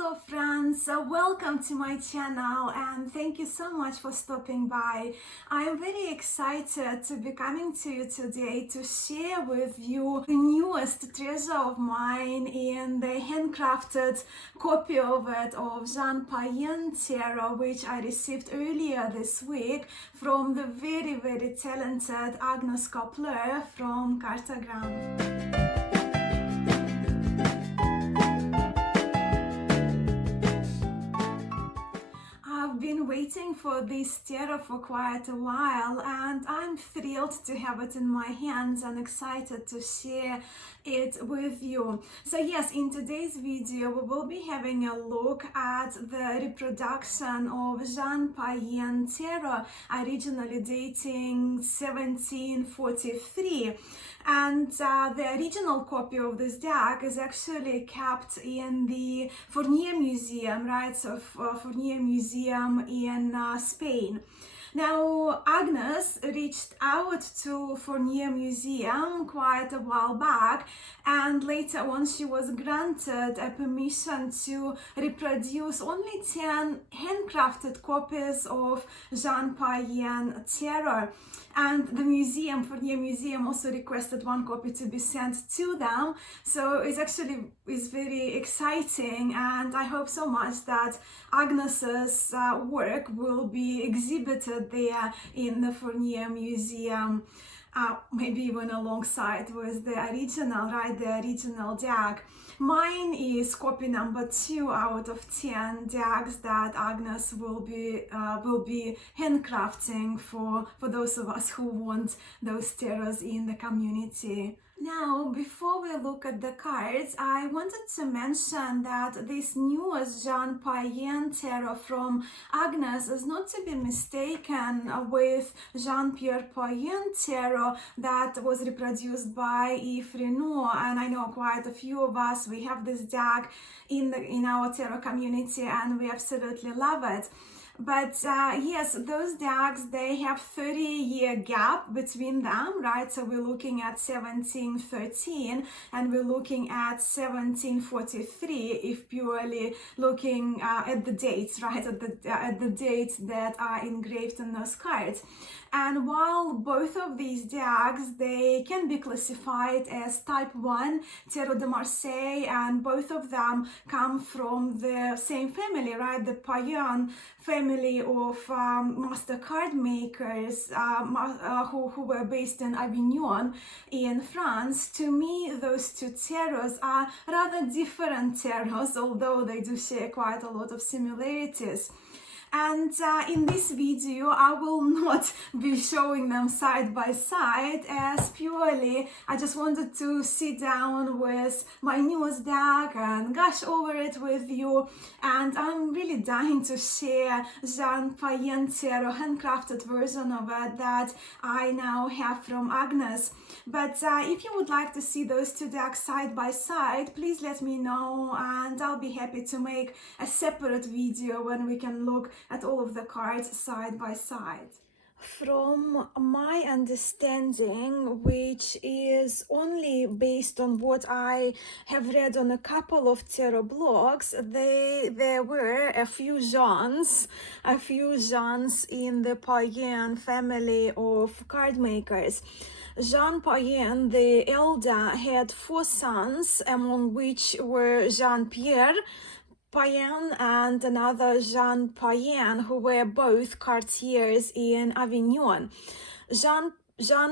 Hello friends, welcome to my channel and thank you so much for stopping by. I am very excited to be coming to you today to share with you the newest treasure of mine in the handcrafted copy of it of Jean Payen tarot, which I received earlier this week from the very talented Agnes Kappler from Kartograme. I've been waiting for this tarot for quite a while and I'm thrilled to have it in my hands and excited to share it with you. So yes, in today's video we will be having a look at the reproduction of Jean Payen tarot, originally dating 1743. And the original copy of this deck is actually kept in the Fournier Museum, right? So Fournier Museum in Spain. Now, Agnes reached out to Fournier Museum quite a while back, and later on she was granted a permission to reproduce only 10 handcrafted copies of Jean Payen tarot. And the museum, Fournier Museum, also requested one copy to be sent to them. So it's very exciting, and I hope so much that Agnes's work will be exhibited there in the Fournier Museum, maybe even alongside with the original, right? The original deck. Mine is copy number 2 out of 10 decks that Agnes will be handcrafting for those of us who want those tarots in the community. Now, before we look at the cards, I wanted to mention that this newest Jean Payen tarot from Agnes is not to be mistaken with Jean-Pierre Payen tarot that was reproduced by Yves Renoir, and I know quite a few of us, we have this deck in our tarot community and we absolutely love it. But yes, those decks, they have 30-year gap between them, right? So we're looking at 1713 and we're looking at 1743 if purely looking at the dates, right? At the dates that are engraved in those cards. And while both of these decks, they can be classified as type 1 Tarot de Marseille, and both of them come from the same family, right? The Payen family of master card makers who were based in Avignon in France. To me, those two tarots are rather different tarots, although they do share quite a lot of similarities. And in this video, I will not be showing them side by side, as purely I just wanted to sit down with my newest deck and gush over it with you. And I'm really dying to share Jean Payen tarot handcrafted version of it that I now have from Agnes. But if you would like to see those two decks side by side, please let me know and I'll be happy to make a separate video when we can look at all of the cards side by side. From my understanding, which is only based on what I have read on a couple of tarot blogs, there were a few Jeans in the Payen family of card makers. Jean Payen the elder had 4 sons, among which were Jean-Pierre Payen and another Jean Payen, who were both courtiers in Avignon. Jean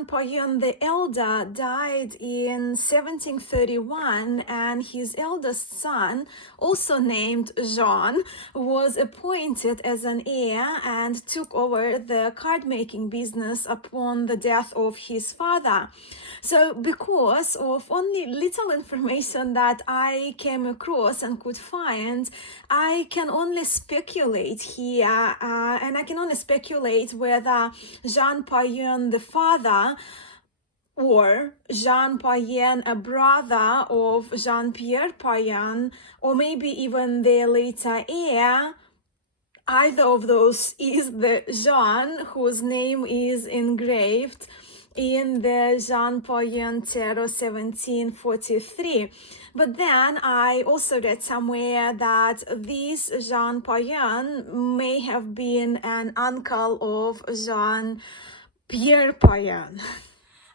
Payen the elder died in 1731, and his eldest son, also named Jean, was appointed as an heir and took over the card-making business upon the death of his father. So because of only little information that I came across and could find, I can only speculate here, and I can only speculate whether Jean Payen the father or Jean Payen, a brother of Jean-Pierre Payen, or maybe even their later heir. Either of those is the Jean whose name is engraved in the Jean Payen Tarot 1743. But then I also read somewhere that this Jean Payen may have been an uncle of Jean Payen.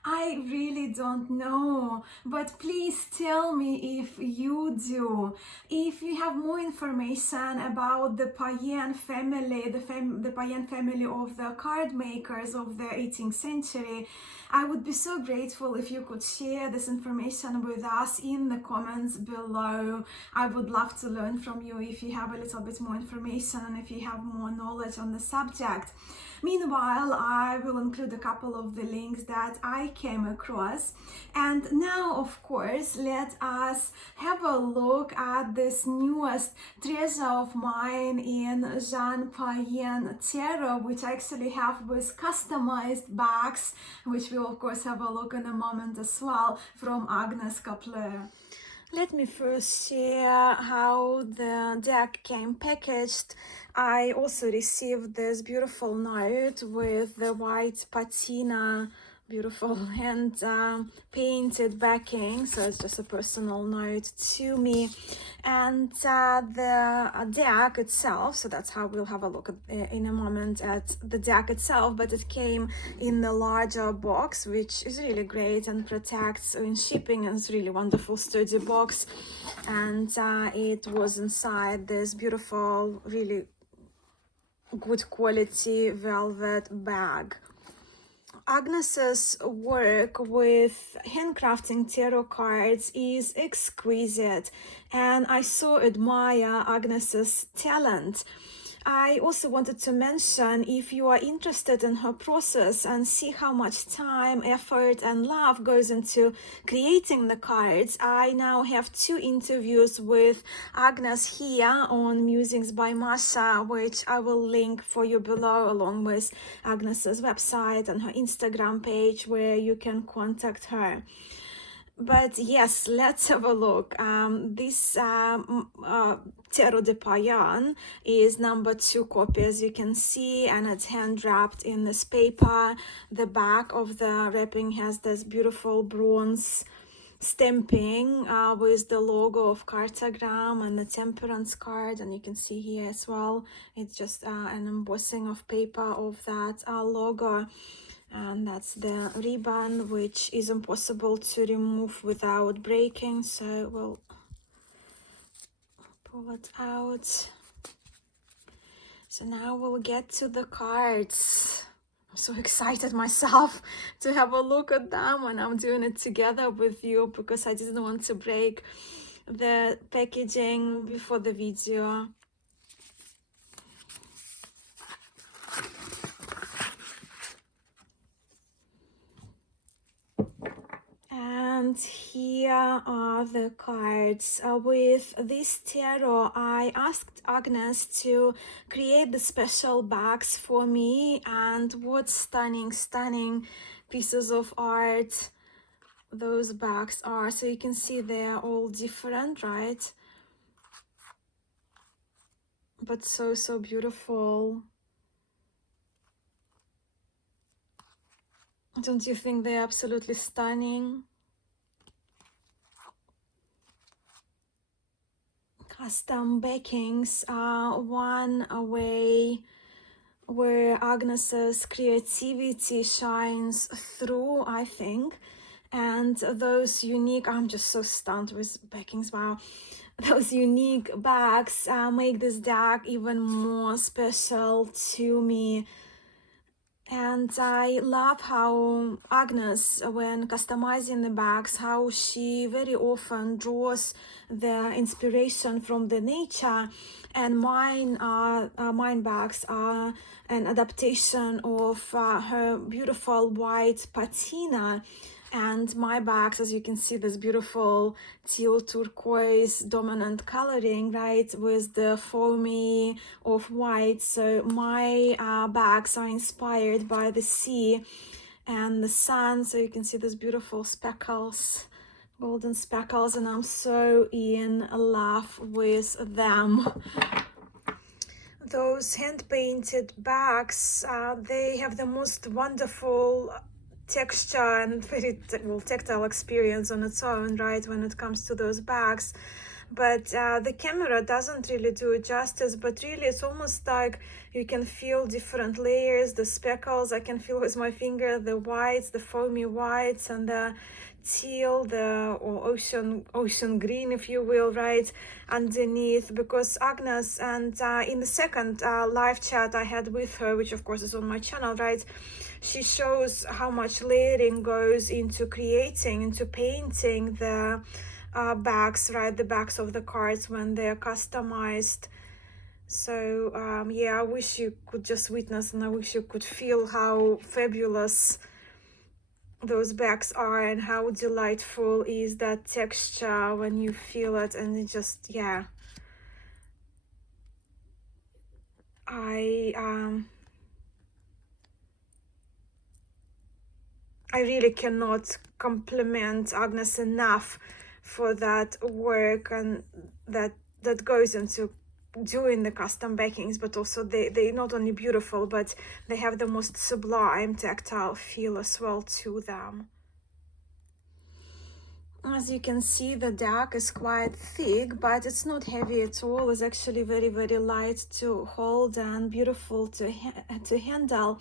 I really don't know, but please tell me if you do. If you have more information about the Payen family, the Payen family of the card makers of the 18th century, I would be so grateful if you could share this information with us in the comments below. I would love to learn from you if you have a little bit more information and if you have more knowledge on the subject. Meanwhile, I will include a couple of the links that I came across. And now, of course, let us have a look at this newest treasure of mine in Jean Payen Tarot, which I actually have with customized bags, which we'll of course have a look in a moment as well, from Agnes Kappler. Let me first share how the deck came packaged. I also received this beautiful note with the white patina, beautiful hand painted backing, so it's just a personal note to me. And the deck itself, so that's how we'll have a look at, in a moment at the deck itself, but it came in the larger box, which is really great and protects in shipping, and it's really wonderful sturdy box. And it was inside this beautiful, really good quality velvet bag. Agnes's work with handcrafting tarot cards is exquisite, and I so admire Agnes's talent. I also wanted to mention, if you are interested in her process and see how much time, effort and love goes into creating the cards, I now have 2 interviews with Agnes here on Musings by Mascha, which I will link for you below, along with Agnes's website and her Instagram page where you can contact her. But yes, let's have a look. This Tarot de Payen is number 2 copy, as you can see, and it's hand wrapped in this paper. The back of the wrapping has this beautiful bronze stamping with the logo of Kartograme and the temperance card, and you can see here as well, it's just an embossing of paper of that logo. And that's the ribbon, which is impossible to remove without breaking, so we'll pull it out. So now we'll get to the cards. I'm so excited myself to have a look at them, and I'm doing it together with you because I didn't want to break the packaging before the video. And here are the cards. With this tarot, I asked Agnes to create the special bags for me, and what stunning pieces of art those bags are. So you can see they're all different, right? But so beautiful. Don't you think they're absolutely stunning? Custom backings are one way where Agnes's creativity shines through, I think. And those unique, I'm just so stunned with backings, wow. Those unique bags make this deck even more special to me. And I love how Agnes, when customizing the bags, how she very often draws the inspiration from the nature. And mine bags are an adaptation of her beautiful white patina. And my bags, as you can see, this beautiful teal turquoise dominant coloring, right, with the foamy of white. So my bags are inspired by the sea and the sun. So you can see these beautiful speckles, golden speckles, and I'm so in love with them. Those hand-painted bags, they have the most wonderful texture and very tactile experience on its own, right, when it comes to those bags. But the camera doesn't really do it justice, but really it's almost like you can feel different layers, the speckles. I can feel with my finger the whites, the foamy whites, and the teal, or ocean green, if you will, right, underneath. Because Agnes, and in the second live chat I had with her, which of course is on my channel, right, she shows how much layering goes into painting the bags, right, the backs of the cards when they're customized. So yeah, I wish you could just witness, and I wish you could feel how fabulous those bags are, and how delightful is that texture when you feel it. And it just, yeah, I really cannot compliment Agnes enough for that work, and that goes into doing the custom bakings. But also they not only beautiful, but they have the most sublime tactile feel as well to them. As you can see, the deck is quite thick, but it's not heavy at all. It's actually very, very light to hold and beautiful to handle.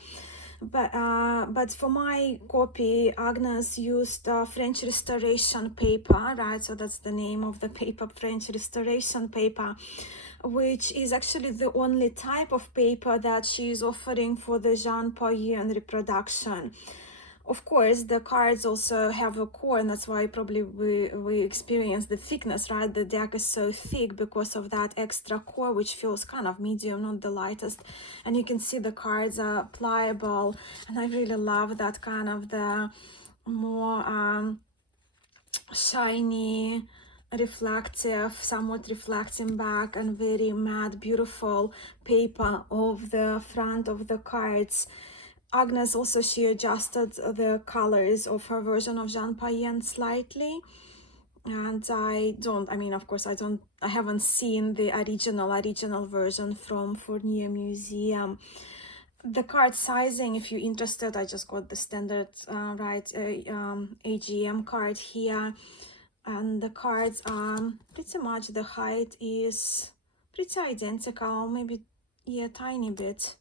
But for my copy, Agnes used French Restoration paper, right? So that's the name of the paper, French Restoration paper, which is actually the only type of paper that she is offering for the Jean Payen reproduction. Of course, the cards also have a core, and that's why probably we experience the thickness, right? The deck is so thick because of that extra core, which feels kind of medium, not the lightest. And you can see the cards are pliable, and I really love that kind of the more shiny, reflective, somewhat reflecting back, and very matte, beautiful paper of the front of the cards. Agnes also, she adjusted the colors of her version of Jean Payen slightly, and I mean, of course, I haven't seen the original version from Fournier Museum. The card sizing, if you're interested, I just got the standard AGM card here, and the cards are pretty much, the height is pretty identical, maybe, yeah, tiny bit.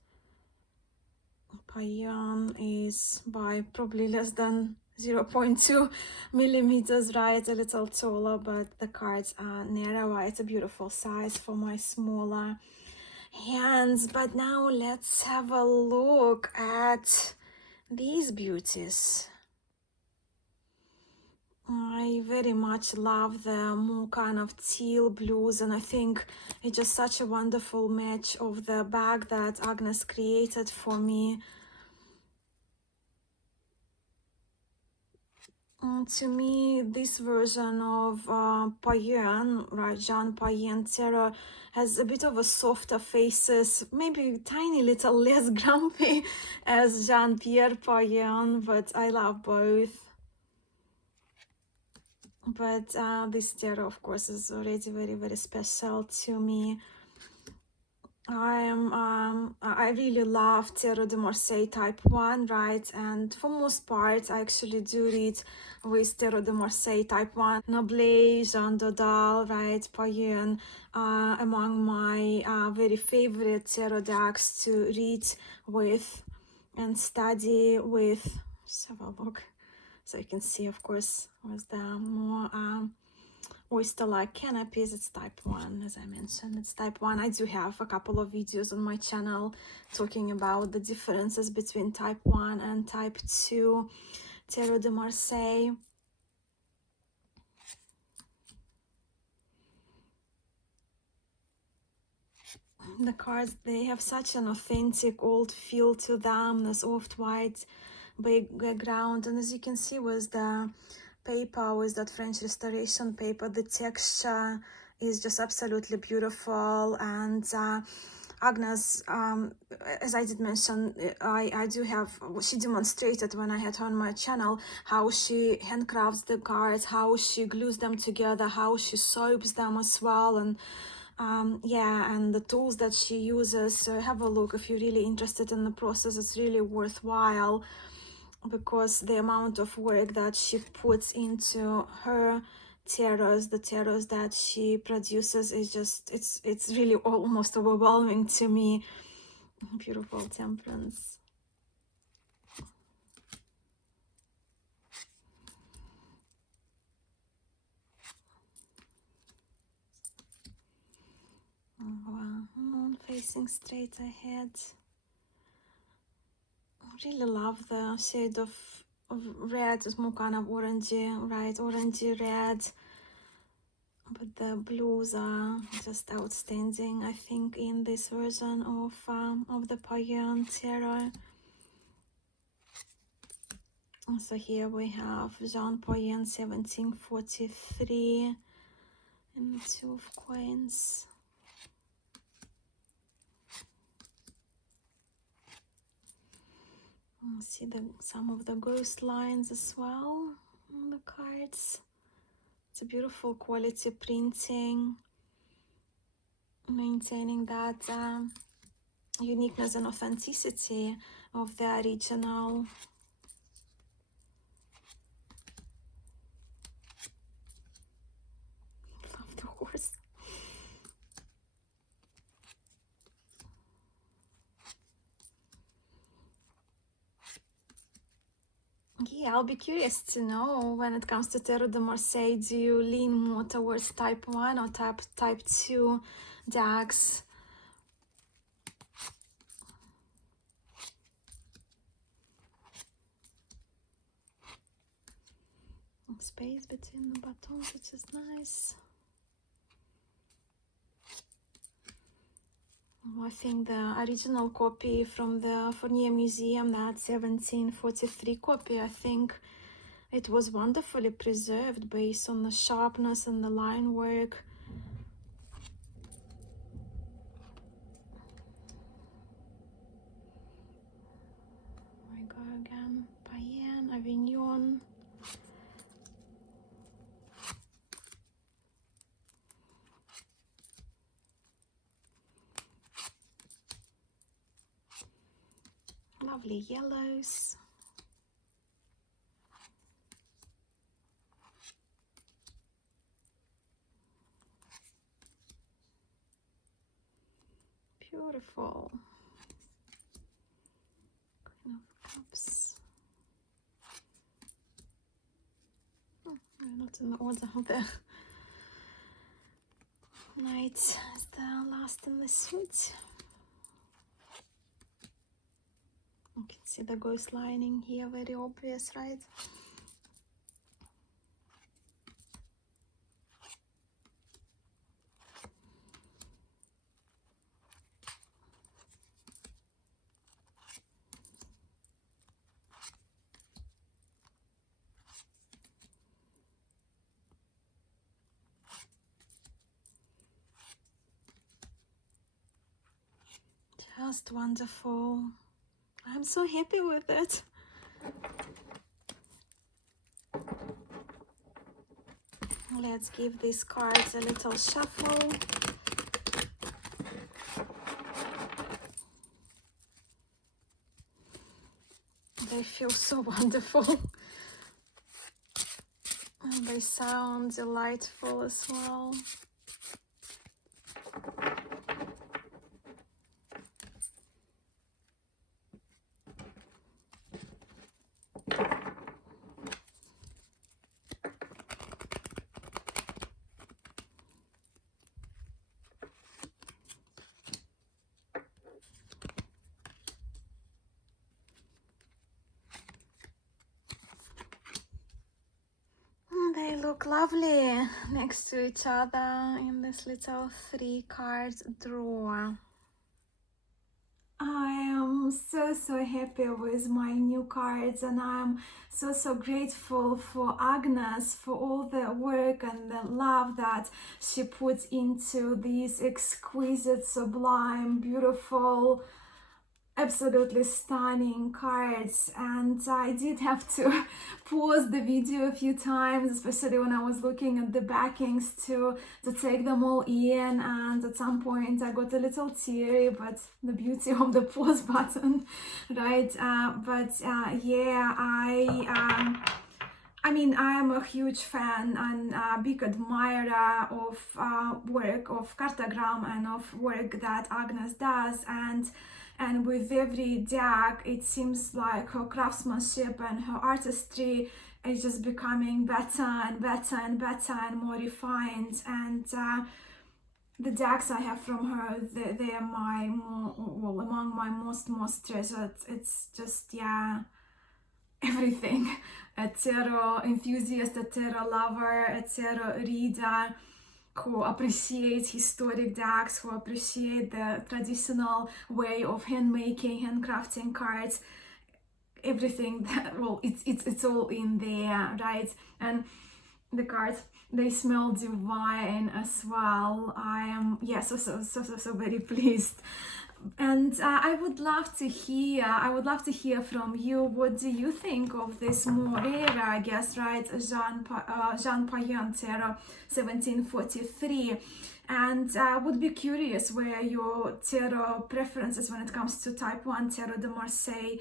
Payen is by probably less than 0.2 millimeters, right, a little taller, but the cards are narrower. It's a beautiful size for my smaller hands. But now let's have a look at these beauties. I very much love the more kind of teal blues, and I think it's just such a wonderful match of the bag that Agnes created for me. To me, this version of Payen, right, Jean Payen Terror, has a bit of a softer faces, maybe tiny little less grumpy as Jean-Pierre Payen, but I love both. But this tarot, of course, is already very, very special to me. I really love Tarot de Marseille type 1, right? And for most part, I actually do read with Tarot de Marseille type 1. Noblet, Jean Dodal, right? Payen, among my very favorite tarot decks to read with and study with. Just have a look. So you can see, of course, with the more oyster-like canopies. It's type 1, as I mentioned. It's type 1. I do have a couple of videos on my channel talking about the differences between type 1 and type 2 Tarot de Marseille. The cards, they have such an authentic old feel to them, this off-white background, and as you can see with the paper, with that French Restoration paper, the texture is just absolutely beautiful. And Agnes, as I did mention, I do have, she demonstrated when I had her on my channel how she handcrafts the cards, how she glues them together, how she soaps them as well, and yeah, and the tools that she uses. So have a look if you're really interested in the process. It's really worthwhile. because the amount of work that she puts into her tarots, the tarots that she produces, is just, it's really almost overwhelming to me. Beautiful temperance. Oh, wow. Moon facing straight ahead. I really love the shade of red. It's more kind of orangey, right? Orangey red. But the blues are just outstanding, I think, in this version of the Payen tarot. So here we have Jean Payen 1743 and the Two of Coins. You see some of the ghost lines as well on the cards. It's a beautiful quality printing, maintaining that uniqueness and authenticity of the original. Love the horse. Yeah, I'll be curious to know, when it comes to Tarot de Marseille, do you lean more towards type 1 or type 2 decks? Space between the buttons, which is nice. I think the original copy from the Fournier Museum, that 1743 copy, I think it was wonderfully preserved based on the sharpness and the line work. I go again, Payen, Avignon. Lovely yellows. Beautiful. Queen of Cups. Oh, not in the order of the Knight is the last in the suit. You can see the ghost lining here, very obvious, right? Just wonderful. I'm so happy with it. Let's give these cards a little shuffle. They feel so wonderful. And they sound delightful as well. They look lovely next to each other in this little 3-card drawer. I am so happy with my new cards, and I'm so grateful for Agnes for all the work and the love that she puts into these exquisite, sublime, beautiful absolutely stunning cards, and I did have to pause the video a few times, especially when I was looking at the backings to take them all in, and at some point I got a little teary, but the beauty of the pause button, right? Yeah, I mean, I am a huge fan and a big admirer of work of Kartograme and of work that Agnes does, and with every deck it seems like her craftsmanship and her artistry is just becoming better and better and better and more refined. And the decks I have from her, they are among my most treasured. It's just, yeah, everything. A tarot enthusiast, a tarot lover, a tarot reader who appreciates historic decks, who appreciate the traditional way of handmaking, handcrafting cards, everything that, well, it's all in there, right? And the cards, they smell divine as well. I am, yeah, so very pleased. And I would love to hear from you. What do you think of this more rare, I guess, right? Jean Payen Tarot 1743. And would be curious where your tarot preferences when it comes to type 1 Tarot de Marseille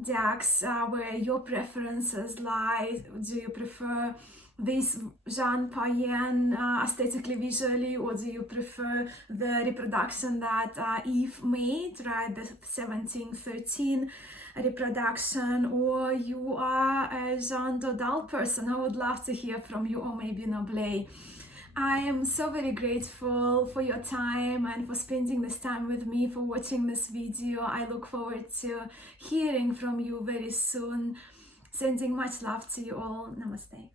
decks, where your preferences lie. Do you prefer this Jean Payen aesthetically, visually, or do you prefer the reproduction that Eve made, right, the 1713 reproduction, or you are a Jean Dodal person? I would love to hear from you, or maybe Noble. I am so very grateful for your time and for spending this time with me, for watching this video. I look forward to hearing from you very soon. Sending much love to you all. Namaste.